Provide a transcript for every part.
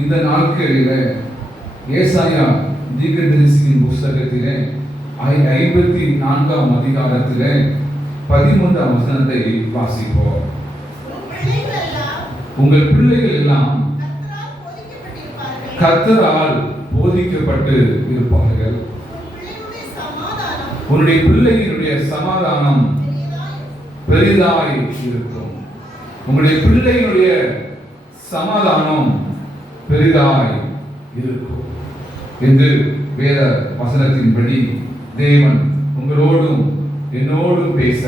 இந்த நாட்களில் ஏசாயா தீர்க்கதரிசியின் புஸ்தகத்திலே 54ஆம் அதிகாரத்திலே 13ஆம் வசனத்தை வாசிப்போம். உங்கள் பிள்ளைகள் எல்லாம் கர்த்தரால் போதிக்கப்பட்டு இருப்பார்கள். உன்னுடைய பிள்ளையினுடைய சமாதானம் பெரிதாய் இருக்கும். உங்களுடைய பிள்ளையினுடைய சமாதானம் பெரிதாய் இருக்கும் என்று வேத வசனத்தின்படி தேவன் உங்களோடும் என்னோடும் பேச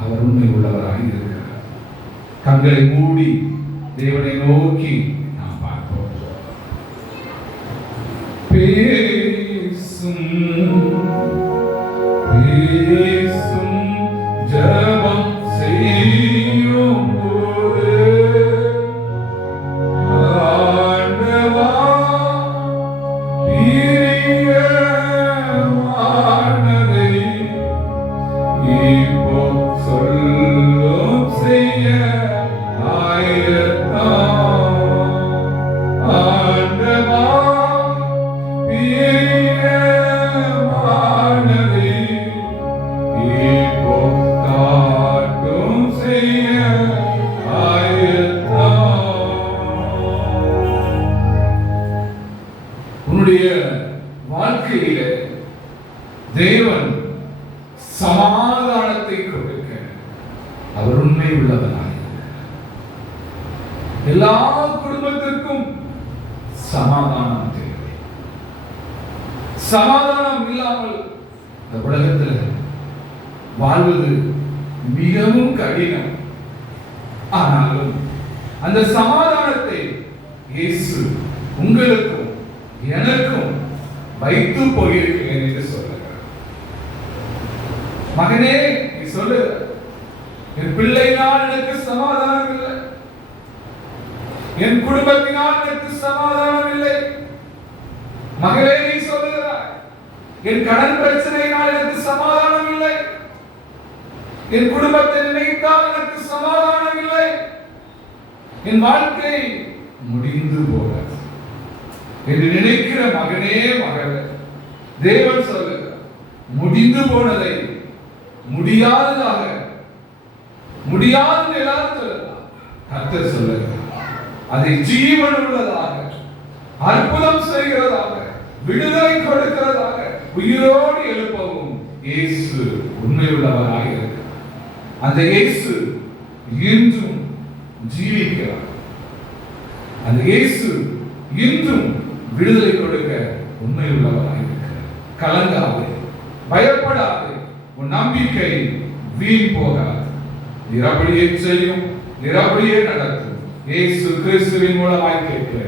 அவர் உண்மை உள்ளவராக இருக்கிறார். கண்களை மூடி தேவனை நோக்கி நாம் பார்ப்போம். பேசும் பேசும் ஜெபம் செய்யும் போது ஆண்டவா பிரியமானதை இப்போ சொல்லும் செய்ய ஆயத்தம். ஆண்டவா பிரியமானதை இப்போ காட்டும் செய்ய ஆயத்தம். உன்னுடைய வாழ்க்கையில தேவன் சமாதானத்தை கொடுக்க அவர் உண்மை உள்ளவராக. எல்லா குடும்பத்திற்கும் சமாதானம் தேவை. சமாதானம் இல்லாமல் இந்த உலகத்தில் வாழ்வது மிகவும் கடினம். ஆனாலும் அந்த சமாதானத்தை இயேசு உங்களுக்கும் எனக்கும் வைத்து போயிருக்கிறேன் என்று சொல்லுகிறார். மகனே, நீ சொல்லு, என் பிள்ளையினால் எனக்கு சமாதானம் இல்லை, என் குடும்பத்தினால் எனக்கு சமாதானம் இல்லை. மகளே, நீ சொல்லுகிறாய், என் கடன் பிரச்சனையினால் எனக்கு சமாதானம் இல்லை, என் குடும்பத்தை நினைத்தால் எனக்கு சமாதானம் இல்லை, என் வாழ்க்கை முடிந்து போகிறது என்று நினைக்கிற மகனே, மகளே, தேவன் சொல்லுகிறார், முடிந்து போனதை முடியாததாக, முடியாத எல்லாரும் சொல்லலாம், கர்த்தர் சொல்லுகிறார் அதை ஜீவன் உள்ளதாக, அற்புதம் செய்கிறதாக, விடுதலை கொடுக்கிறதாக, உயிரோடு எழுப்பவும் இயேசு உண்மையுள்ளவராக இருக்கிறார். அந்த இயேசு இன்றும் ஜீவிக்கிறார். அந்த இயேசு இன்றும் விடுதலை கொடுக்க உண்மையுள்ளவராக இருக்கிறார். கலங்காதே, பயப்படாதே, உன் நம்பிக்கை வீண் போகாது. நீர் அப்படியே செய்யும், நீர் அப்படியே நடத்தும். இயேசு கிறிஸ்துவின் மூலமாய் கேட்கிற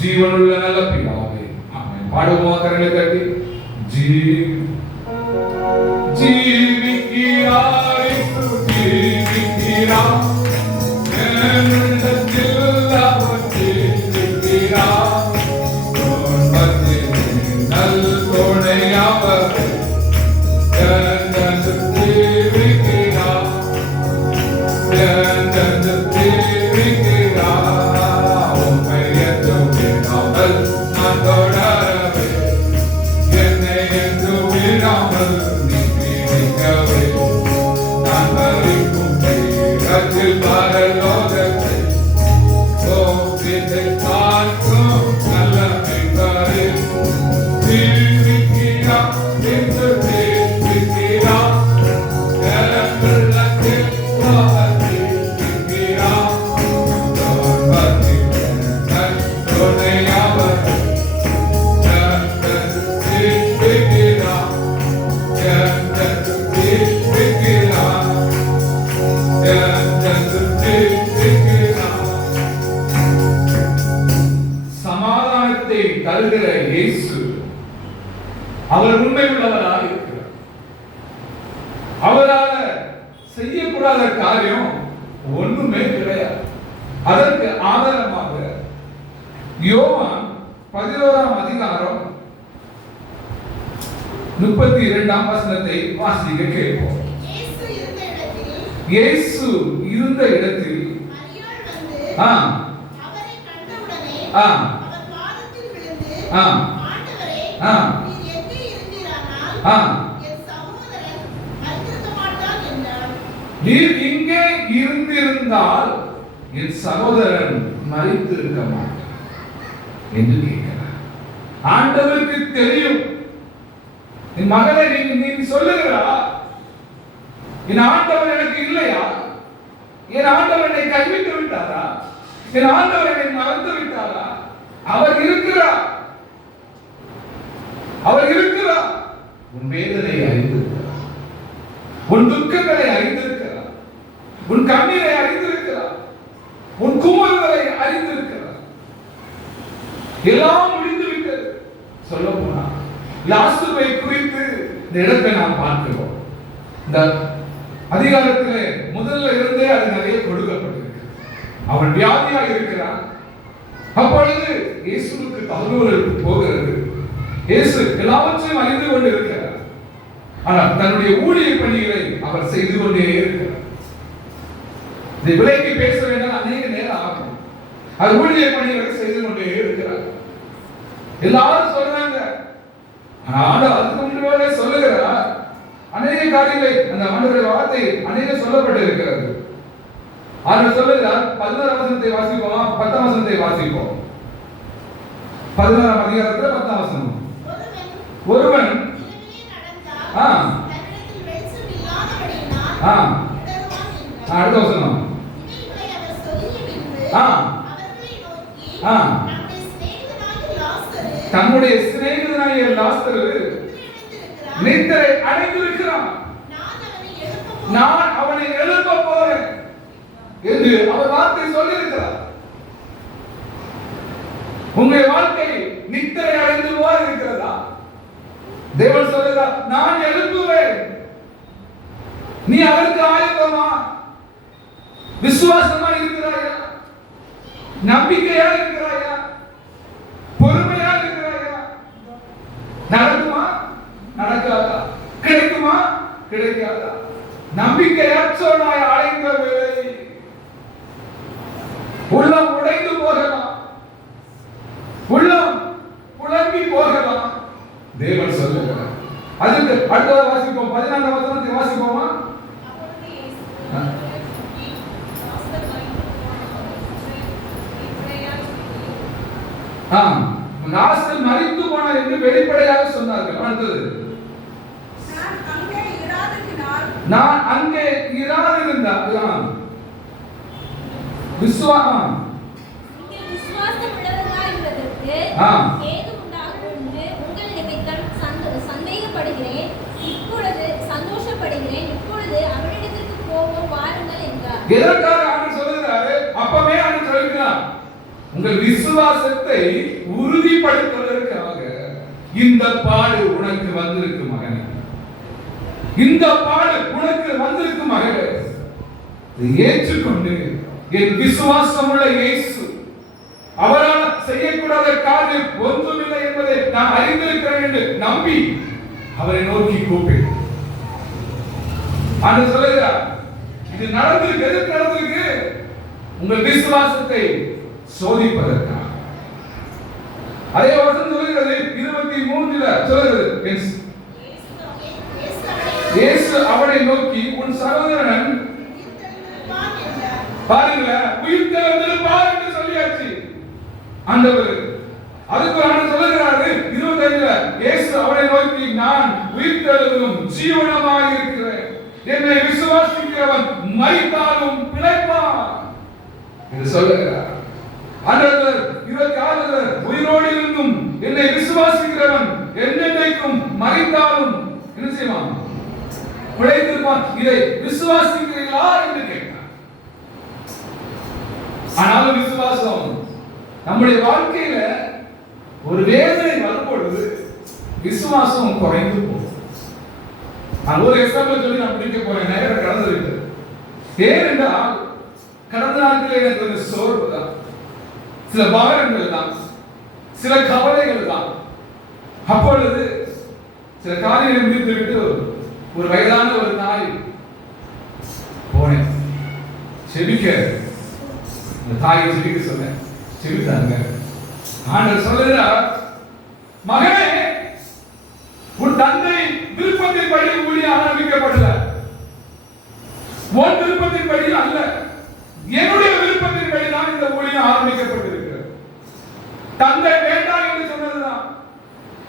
ஜீவனுள்ள நல்ல பிதாவே, ஆமென். பாடுவோமா கரங்களை தட்டி? ஜீவிக்கிறார், ஜீவிக்கிறார், என்னுள்ளத்தில் அவர் ஜீவிக்கிறார். நல் துணை அவர் தருகிற இயேசு அவர் உண்மை உள்ளவராக இருக்கிறார். அவரால் செய்யக்கூடாத காரியம் ஒண்ணுமே கிடையாது. அதற்கு ஆதாரமாக யோவான் 11ஆம் அதிகாரம் 32ஆம் வசனத்தை வாசிக்க கேட்போம். இயேசு இருந்த இடத்தில் அவரை கண்டவுடனே ஆண்டவரே, நீர் எங்கே இருந்தீரானால் என் சகோதரன் மரித்திருக்க மாட்டான் என்றார். நீர் இங்கே இருந்திருந்தால் என் சகோதரன் மரித்திருக்க மாட்டான் என்று கேட்கிறார். ஆண்டவருக்கு தெரியும். என் மகளை நீ சொல்லுகிறா, என் ஆண்டவர் எனக்கு இல்லையா? என் ஆண்டவர் என்னை கைவிட்டு விட்டாரா? என் ஆண்டவர் என்னை மறந்து விட்டாரா? அவர் இருக்கிறார். அவர் இருக்கிறார். உன் வேதனையை அறிந்திருக்கிறார், உன் துக்கங்களை அறிந்திருக்கிறார், உன் கண்ணீரை அறிந்திருக்கிறார், உன் குமுறுதலை அறிந்திருக்கிறார். எல்லாம் முடிந்து விட்டது. சொல்ல போனா லாசருவை குறித்து இந்த இடத்தை நாம் பார்க்கிறோம். இந்த அதிகாரத்திலே முதல்ல இருந்தே அது நிறைய கொடுக்கப்பட்டிருக்கு. அவன் வியாதியா இருக்கிறான். அப்பொழுது இயேசுவுக்கு தகவலுக்கு போகிறது. இயேசு எல்லாவற்றையும் அறிந்து கொண்டு இருக்கிறார். ஆனால் தன்னுடைய ஊழிய பணிகளை அவர் செய்து கொண்டே இருக்கிறார். இதை விலைக்கு பேச வேண்டாம், அநேக நேரம் ஆகும். அது ஊழிய பணிகளை செய்து கொண்டே இருக்கிறார். எல்லாரும் சொல்றாங்க, ஆனால் அதுக்கு முன்னாலே சொல்லுகிறார் அநேக காரியங்களை. அந்த ஆண்டவருடைய வார்த்தை அநேக சொல்லப்பட்டு இருக்கிறது. அவர் சொல்லுகிறார், 11 வசனத்தை வாசிப்போமா? 10 வசனத்தை வாசிப்போம். 11 அதிகாரத்துல 10 வசனம். ஒருவன் அடுத்த வசனம் தன்னுடைய சிநேகிதனாகிய லாசரு நித்திரை அடைந்திருக்கிறான், நான் அவனை எழுப்ப போறேன் என்று அவர் வார்த்தை சொல்லியிருக்கிறார். உங்கள் வாழ்க்கை நித்திரை அடைந்து போக இருக்கிறதா? தேவன் சொல்லுகிறார், நான் எழுப்புவேன். நீ அதற்கு ஆயத்தமா? விசுவாசமா இருக்கிறாயா? நம்பிக்கையா இருக்கிறாயா? பொறுமையா இருக்கிறாயா? நடக்குமா? நடக்காதா? கிடைக்குமா? கிடைக்காதா? நம்பிக்கையற்றவனாய் அழைந்த வேளை உள்ளம் உடைந்து போகலாம், உள்ளம் குழம்பி போகலாம். தேவன் சொல்லுகிறார். அதுக்கு அடுத்த வாசிப்போம். 14 வசனத்தை வாசிப்போமா? லாசர் மரித்து போனார் என்று வெளிப்படையாக சொன்னார்கள். அடுத்தது, நான் அங்கே இராதிருந்தால் விசுவாசம் உள்ளவர்களாய் இருப்பதற்கு ஏது உண்டாகும் என்று உங்கள் நிமித்தம் சந்தேகப்படுகிறேன். இப்பொழுது சந்தோஷப்படுகிறேன். இப்பொழுது அவரிடத்திற்கு போவோம் வாருங்கள் என்றார். எதற்காக ஆண்டவர் சொல்கிறாரு? அப்பவே ஆண்டவர் சொல்கிறார், உங்கள் விசுவாசத்தை உறுதிப்படுத்துவதற்காக இந்த பாடு உனக்கு வந்திருக்கு மகனே, இந்த பாடு உனக்கு வந்திருக்கு மகனே. ஏற்றுக்கொண்டு என் விசுவாசமுள்ள இயேசு அவரால் செய்யக்கூடாத காரியம் ஒன்றுமில்லை என்பதை நான் அறிந்திருக்கிறேன் என்று நம்பி அவரை நோக்கி கூப்பிடு. ஆண்டவர் சொல்லுகிறார், இது நடந்திருக்கு. எதுக்கு நடந்திருக்கு? உங்கள் விசுவாசத்தை சோதிப்பதற்காக. அதே வசனம் சொல்லுகிறது 23 சொல்லுகிறது, இயேசு அவனை நோக்கி, உன் சகோதரன் பாருங்க உயிர் தெழுந்திருப்பார் என்று சொல்லியாச்சு ஆண்டவர். அதுக்கு ஆண்டவர் சொல்லுகிறாரு 25 இயேசு அவனை நோக்கி, நான் உயிர் தெழுந்தும் ஜீவனமாய் இருக்கிறேன், என்னை விசுவாசிக்கிறவன் மரித்தாலும் பிழைப்பான் என்று சொல்லுகிறார். ஆண்டவர் 26 உயிரோடு இருந்தும் என்னை விசுவாசிக்கிறவன் என்னென்னைக்கும் மரித்தாலும் என்ன செய்வான்? பிழைத்திருப்பான். இதை விசுவாசிக்கிறீர்களா என்று கேட்டார். ஆனாலும் விசுவாசம் நம்முடைய வாழ்க்கையில ஒரு வேதனை வரும்பொழுது விசுவாசம் குறைந்து போகும். நான் ஒரு எக்ஸாம்பிள் சொல்லி நான் முடிக்க போறேன். நேரம் கடந்து விட்டு ஏனென்றால் கடந்த நாட்களில் எனக்கு ஒரு சோர்வு தான், சில பாரங்கள் தான், சில கவலைகள் தான். அப்பொழுது சில காரியங்களை முடித்து விட்டு ஒரு வயதான ஒரு நாய் போனேன் செபிக்க. அந்த தாயை செபிக்க சொன்னேன். செபித்தாங்க. ஆண்டவர் சொல்லுகிறார், மகனே, உன் தந்தை விருப்பத்தின்படி ஊழியம் ஆரம்பிக்கப்படல. உன் விருப்பத்தின்படி அல்ல, என்னுடைய விருப்பத்தின்படி தான் இந்த ஊழியம் ஆரம்பிக்கப்பட்டிருக்கிறது. தந்தை வேண்டாம் என்று சொன்னதுதான்.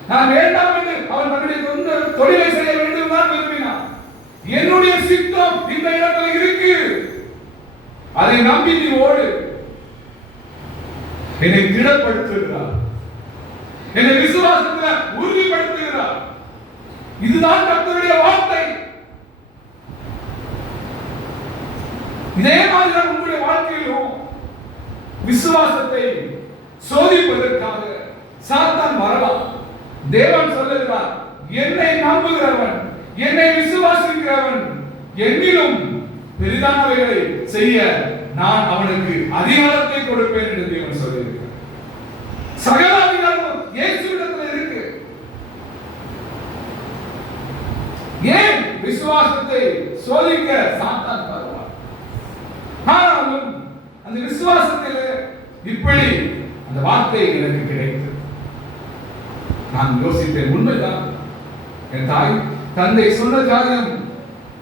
நான் வேண்டாம் என்று அவன் தன்னுடைய சொந்த தொழிலை செய்ய வேண்டும் தான் விரும்பினான். என்னுடைய சித்தம் இந்த இடத்துல இருக்கு, அதை நம்பி நீ ஓடு. என்னை திடப்படுத்துகிறார், என்னை விசுவாசத்தில் உறுதிப்படுத்துகிறார். இதுதான் கர்த்தருடைய வார்த்தை. இதே மாதிரி தான் உங்களுடைய வாழ்க்கையிலும் விசுவாசத்தை சோதிப்பதற்காக சாத்தான் வரலாம். தேவன் சொல்லுகிறார், என்னை நம்புகிறவன், என்னை விசுவாசிக்கிறவன் என்னிலும் பெரிதானவைகளை செய்ய நான் அவனுக்கு அதிகாரத்தை கொடுப்பேன் என்று தேவன் சொல்லியிருக்கிறார். சகல அதிகாரமும் இயேசுவிடத்தில் இருக்கு. ஏன் விசுவாசத்தை சோதிக்க சாத்தான் வருவார்? ஆனாலும் அந்த விசுவாசத்தில் இப்படி அந்த வார்த்தை எனக்கு கிடைத்தது. நான் யோசித்தேன், உண்மைதான். என் தாய் தந்தை சொன்ன காரியம்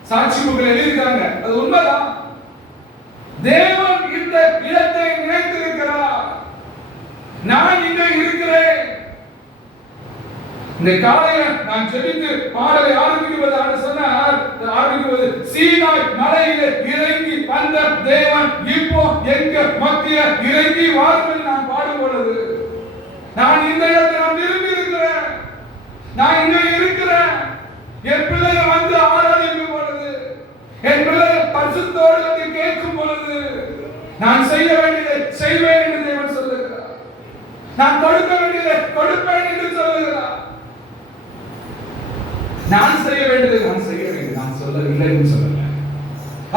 சாட்சி புகழ் எழுதியிருக்காங்க, அது உண்மைதான். தேவன் இந்த இடத்தை நினைத்திருக்கிறார். நான் இங்கே இருக்கிறேன். இந்த காலையில நான் ஜெபித்து பாடலை ஆரம்பிக்குவது சொன்னார், ஆரம்பிக்குவது சீனாய் மலையில இறங்கி வந்த தேவன் இப்போ எங்க மத்திய இறங்கி வாருங்கள் நான் பாடும் பொழுது நான் இந்த இடத்தை நான் விரும்பி இருக்கிறேன். நான் இங்கே இருக்கிறேன். என் பிள்ளைகள் வந்து ஆராதிக்கும் பொழுது, என் பிள்ளைகள் பரிசுத்தோடு வந்து கேட்கும் பொழுது நான் செய்ய வேண்டியதை செய்வேன் என்று தேவன் சொல்லுகிறார். நான் கொடுக்க வேண்டியதை கொடுப்பேன் என்று சொல்லுகிறார். நான் செய்ய வேண்டியதை நான் செய்ய வேண்டும். நான் சொல்லவில்லை என்று சொல்லல.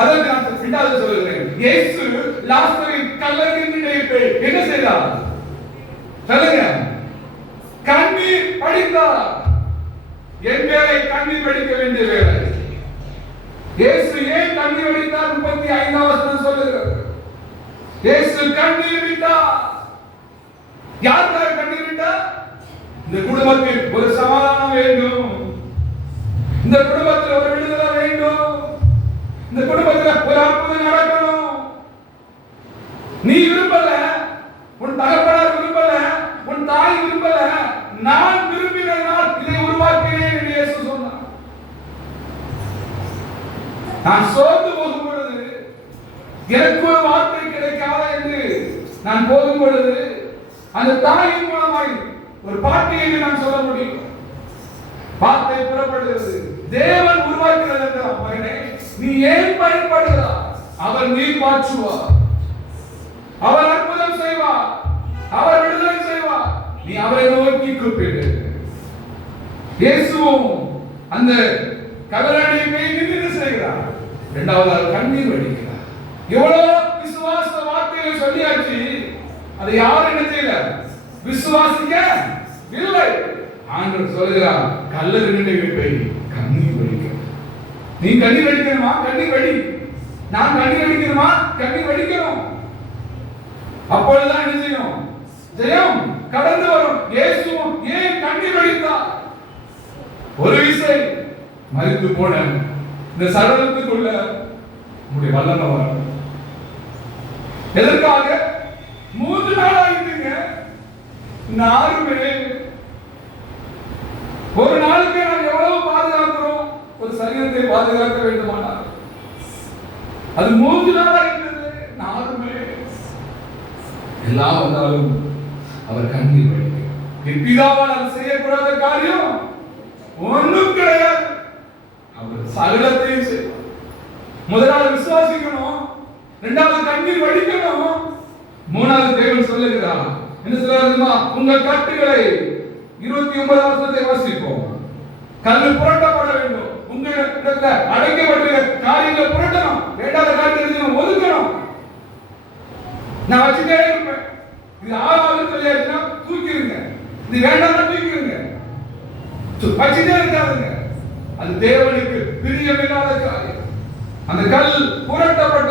அதற்கு நான் பின்னாடி சொல்லுகிறேன். இயேசு லாசரின் கல்லறையின் இடையே என்ன செய்தார்? சொல்லுங்க. கண்ணீர் வடித்தார். என் வேலை கண்ணீர் வடிக்க வேண்டிய வேலை. இயேசு ஏன் கண்ணீர் வடித்தார்? 35ஆம் வசனம் சொல்லுகிறது. இயேசு கண்ணீர் விட்டார். யாருக்காக கண்ணீர் விட்டார்? இந்த குடும்பத்தில் ஒரு சமாதானம் வேண்டும், இந்த குடும்பத்தில் ஒரு விடுதலை வேண்டும், இந்த குடும்பத்தில் ஒரு அற்புதம் நடக்கணும். நீ விரும்பல, உன் தகப்பனார் விரும்பல, உன் தாய் விரும்பல, நான் விரும்பினால் இதை உருவாக்கினேன் என்று இயேசு சொன்னார். நான் சோர்ந்து போகும் பொழுது, எனக்கு ஒரு வார்த்தை கிடைக்காத என்று நான் போகும் பொழுது, அந்த தாயின் மூலமாய் ஒரு பாட்டை என்று நான் சொல்ல முடியும். வார்த்தை புறப்படுகிறது. தேவன் உருவாக்கிறது என்ற மகனே, நீ ஏன் பயன்படுகிறார்? அவர் நீர் பாய்ச்சுவார், அவர் அற்புதம் செய்வார், அவர் விடுதலை செய்வார். நீ அவரை நோக்கி கூப்பிடு. இயேசுவும் அந்த கல்லறையை போய் நின்று செய்கிறார். இரண்டாவது கண்ணீர் வடிக்கிறார். எவ்வளவு விசுவாச வார்த்தைகளை சொல்லியாச்சு, அதை யாரும் என்ன செய்யல? விசுவாசிக்க இல்லை. ஆண்டவர் சொல்கிறார், கல்லறை போய் கண்ணீர் வடிக்க. நீ கண்ணீர் வடிக்கணுமா? கண்ணீர் வடி. நான் கண்ணீர் வடிக்கணுமா? கண்ணீர் வடிக்கணும். அப்பொழுதுதான் என்ன செய்யும்? ஜெயம் கடந்து வரும். இயேசுவும் ஏன் கண்ணீர் வடித்தார்? ஒரு விசை மரித்து போன இந்த சடலத்துக்குள்ள உங்களுடைய வல்லமை வரும். எதற்காக? 3 நாள் ஆகிட்டுங்க. யாருமே ஒரு நாளுக்கு நாம் எவ்வளவு பாதுகாக்கிறோம்? ஒரு சரீரத்தை பாதுகாக்க வேண்டுமானால் அது 3 நாள் ஆகிட்டது. யாருமே எல்லாம் வந்தாலும் அவர் கண்ணீர் வடிக்கிறார். என் பிதாவால் அது செய்யக்கூடாத காரியம் ஒன்றும் கிடையாது. அவர் சகலத்தையும் செய்வார். முதலாவது விசுவாசிக்கணும், இரண்டாவது கண்ணீர் வடிக்கணும், மூணாவது தேவன் சொல்லுகிறார். என்ன சொல்றாருமா? உங்கள் கட்டுகளை 29ஆம் வசனத்தை வாசிப்போம். கல்லு புரட்டப்பட வேண்டும். உங்களிடத்துல அடைக்கப்பட்ட காரியங்களை புரட்டணும். இரண்டாவது காரியத்தை ஒதுக்கணும். நான் வச்சுட்டே இருப்பேன். இது 6வது சொல்லியாச்சுன்னா தூக்கிடுங்க. இது வேண்டாம்னா தூக்கிடுங்க. வச்சுட்டே இருக்காதுங்க. அது தேவனுக்கு பிரியமில்லாத காரியம். அந்த கல் புரட்டப்பட்ட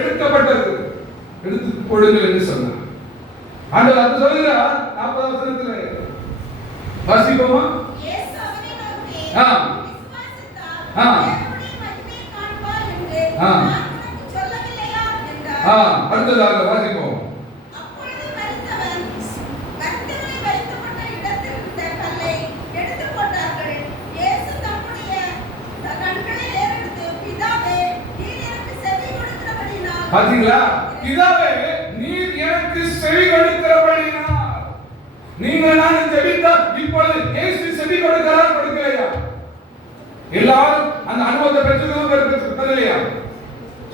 எடுக்கப்பட்டது, எடுத்து கொடுங்கள் என்று சொன்னார். ஆண்டவர் அது சொல்லுகிறார் 40ஆம் வசனத்திலே, வாசிப்போமா? இயேசு அவனை நோக்கி, ஆ. விசுவாசித்தால் ஆ. தேவனுடைய மகிமையை காண்பாய் என்று ஆ. நான் உனக்கு சொல்லவில்லையா என்றார். அடுத்ததாக வாசிப்போம். அப்பொழுது மரித்தவன் மரித்தவனை வைத்துக்கொண்ட இடத்தில் இருந்த கல்லை எடுத்துப் போட்டார்கள். இயேசு தம்முடைய கண்களை ஏறெடுத்து, பிதாவே, நீர் எனக்கு செவி கொடுக்கிறபடியினால் பாத்தீங்களா? பிதாவே, நீர் எனக்கு செவி கொடுக்கிறபடியினால். நீங்க நான் ஜெபித்தால் இப்பொழுது இயேசு செவி கொடுக்கிறார், கொடுக்கலையா? எல்லாரும் அந்த அனுபவத்தை பெற்றுக்கலையா?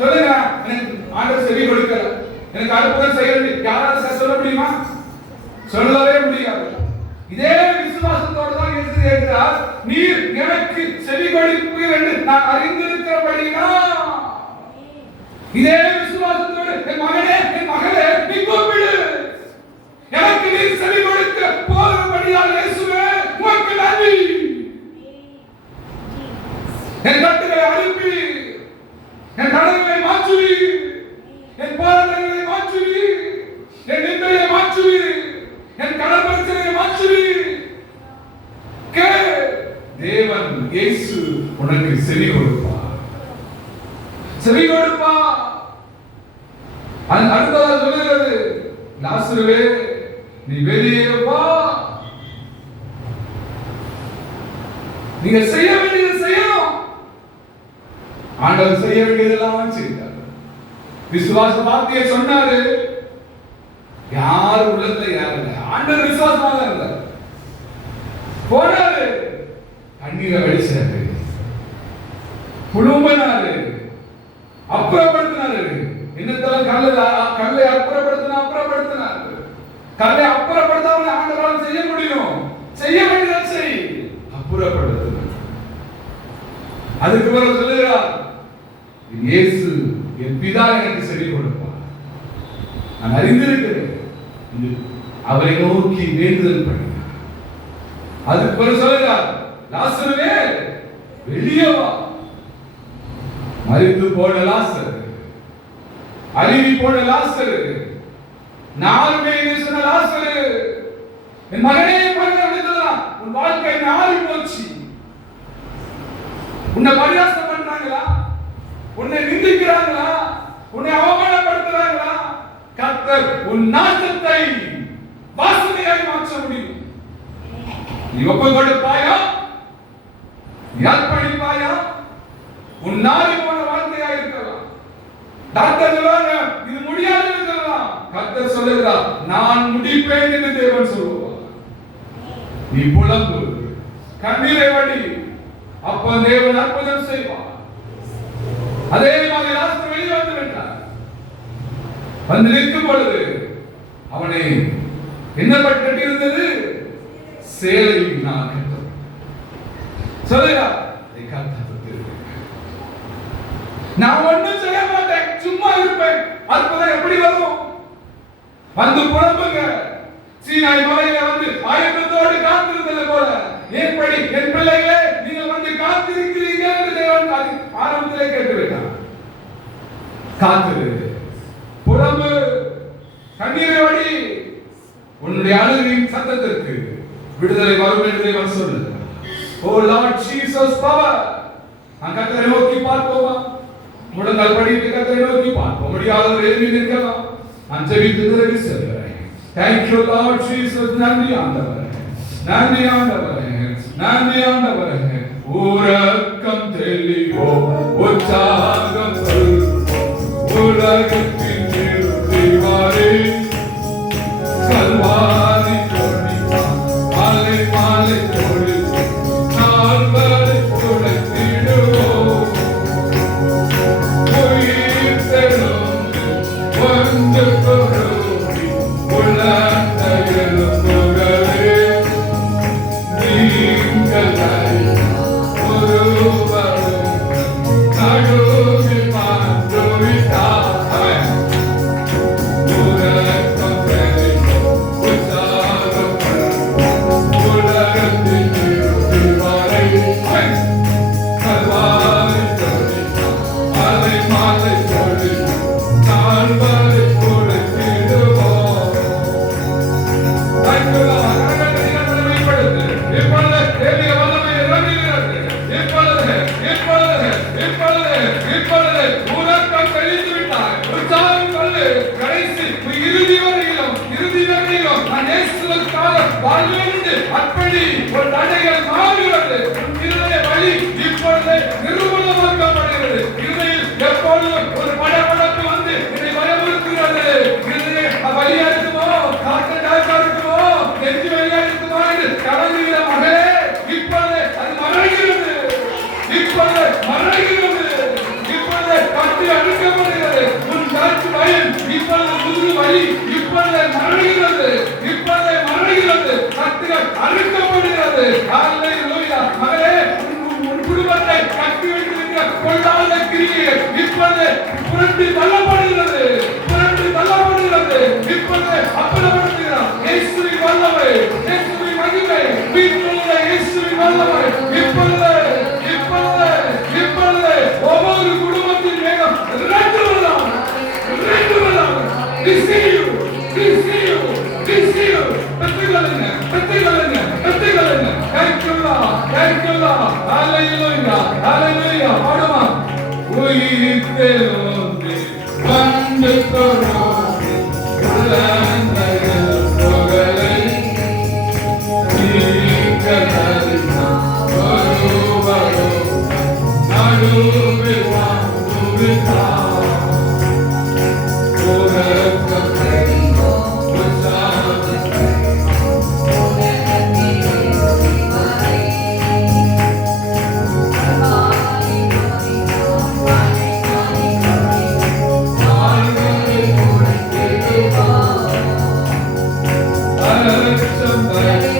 சொல்லுங்க, எனக்கு ஆண்டவர் செவி கொடுக்கல, எனக்கு அற்புதம் செய்யறது யாராவது சொல்ல முடியுமா? சொல்லவே முடியாது. இதே விசுவாசத்தோடு தான் இயேசு கேட்கிறார், நீர் எனக்கு செவி கொடுப்பீர் என்று நான் அறிந்திருக்கிறபடியினால். இதே விசுவாசத்தோடு என் மகனே, என் மகளே, நீ கூப்பிடு, எனக்கு நீ செவி கொடுக்க போகிறபடியால் இயேசுவே உமக்கு நன்றி. என் கட்டுகளை அழுப்பி, என் தடைகளை மாற்றுவி, என் போராட்டங்களை மாற்றுவி, என் நிந்தையை மாற்றுவி, என் கடன் பிரச்சனையை மாற்றுவி. தேவன் இயேசு உனக்கு செவி கொடுப்பார், செவி கொடுப்பார். அடுத்ததாக சொல்லுகிறது, லாசருவே நீ வெளியே வா. நீங்க செய்ய வேண்டியது செய்யணும். ஆண்டவர் செய்ய வேண்டியதெல்லாம் செய்தார். விசுவாச வார்த்தையை சொன்னாரு, யார் உள்ளத்துல யாரு இல்லை. ஆண்டவர் விசுவாசமாக இருந்தார். போனாரு, கண்ணீரை வடிச்சாரு, புழும்பினாரு, அப்புறப்படுத்தினாரு. என்னத்தெல்லாம் கல்லை அப்புறப்படுத்தினாரு. கல்லை அப்புறப்படுத்தாமல் ஆண்டவரால் செய்ய முடியும். செய்ய வேண்டியதை செய், அப்புறப்படுத்தினார். அதுக்கு பிறகு சொல்லுகிறார், இயேசு என் பிதா எனக்கு செவி கொடுப்பார், நான் அறிந்திருக்கிறேன். அவரை நோக்கி வேண்டுதல் பண்ணினார். அதுக்கு பிறகு சொல்லுகிறார், லாசருவே வெளியே வா. மரித்து போன லாசர், அழுகி போன லாசர், நாளுமே சொன்ன லாசர், என் மகனே உன் வாழ்க்கை நாளி போச்சு. உன்னை பரியாசம் பண்றாங்களா? உன்னை நிந்திக்கிறாங்களா? உன்னை அவமானப்படுத்துறாங்களா? கர்த்தர் உன் நாசத்தை வாசனையாய் மாற்ற முடியும். நீ ஒப்பு கொடுப்பாயா? நீ அர்ப்பணிப்பாயா? உன் நாளி போன வாழ்க்கையா இருக்கலாம். டாக்டர் சொல்லுவாங்க இது முடியாது சொல்லலாம். கர்த்தர் சொல்லுகிறார் நான் முடிப்பேன் என்று தேவன் சொல்லுவார். நீ புலம்பு, கண்ணீரை வடி, அப்ப தேவன் அற்புதம் செய்வார். அதே மாதிரி லாசர் வெளியே வந்து விட்டார். வந்து நிற்கும் பொழுது அவனை என்ன பட்டு இருந்தது? சேலையில் நான் கட்டப்பட்டேன். சொல்லுகிறார், நான் ஒண்ணும் செய்ய மாட்டேன், சும்மா இருப்பேன். அற்புதம் எப்படி வரும்? வந்து புலம்புங்க. சீனாய் மலையில வந்து ஆயத்தத்தோடு காத்திருந்தது போல எப்படி என் பிள்ளைகளே நீங்கள் வந்து காத்திருக்கிறீர்கள் என்று தேவன் ஆரம்பத்திலே கேட்டுவிட்டார். காத்திரு, புலம்பு, கண்ணீரை வடி. உன்னுடைய அழுகையின் சத்தத்திற்கு விடுதலை வரும் என்று தேவன் சொல்லுகிறார். ஓ லார்ட் ஜீசஸ் பவர். நான் கர்த்தரை நோக்கி பார்ப்போமா? முழங்கால் படிட்டு கர்த்தரை நோக்கி பார்ப்போம். முடியாதவர் எழுதி நிற்கலாம். நான் ஜெபித்து நிறைவு செய்கிறேன். Thank you Lord Jesus. நன்றி ஆண்டவரே, நன்றி ஆண்டவரே, நன்றி ஆண்டவரே. உறக்கம் தெளிவோம், உற்சாகம் கொள்வோம், உலகத்தின் இறுதி வரை கல்வாரி கொடிதான் மாலை மாலை கொடிது நால்வரை துடைத்திடுவோம். உயிர் தெழும் வந்து கொருவி உலர்ந்த எலும்புகளே நீங்களை ஒருவரும் நடுவே காலம் வாழ்வேன் அப்படி ஒரு தடைகள் மாறுகிறது. இருதய வழி இப்பொழுது நிர்மூலமாக்கப்படுகிறது. இருதயில் எப்பொழுதும் ஒரு படபடப்பு வந்து இதை பயமுறுத்துகிறது. இருதய வழியா இருக்குமோ, காற்றா இருக்குமோ, நெஞ்சு வழியா இருக்குமோ என்று கலந்துகிற மகளே, இப்பொழுது அது மறைகிறது. இப்பொழுது மறைகிறது. இப்பொழுது கட்டு அழுக்கப்படுகிறது. உன் காற்று பயம் இப்பொழுது முதுகு வலி இப்பொழுது மறைகிறது. இப்பொழுது மறைகிறது. கட்டுகள் அழுக்கப்படுகிறது. அல்லேலூயா. மகளே, உன் குடும்பத்தை கட்டி வைத்திருக்கிற கொள்ளாத கிரியைகள் இப்பொழுது புரட்டி தள்ளப்படுகிறது. புரட்டி தள்ளப்படுகிறது. இப்பொழுது அப்புறப்படுத்துகிறார். இயேசுவின் வல்லமை, இயேசுவின் மகிமை, வீட்டுள்ள இயேசுவின் வல்லமை இப்பொழுது இப்பொழுது இப்பொழுது ஒவ்வொரு குடும்பத்தின் மேலும் ரெண்டு வரலாம். Receive. பெற்றுக்கொள்ளுங்க. Thank you Lord. Hallelujah. பாடுமா? உயிர்த்தெழுந்து வந்து கொள்ளாதே உலகங்கள் புகழை நீக்கதறினார் ஒருவரோ நடுவில் வாழ்ந்துவிட்டார். Somebody,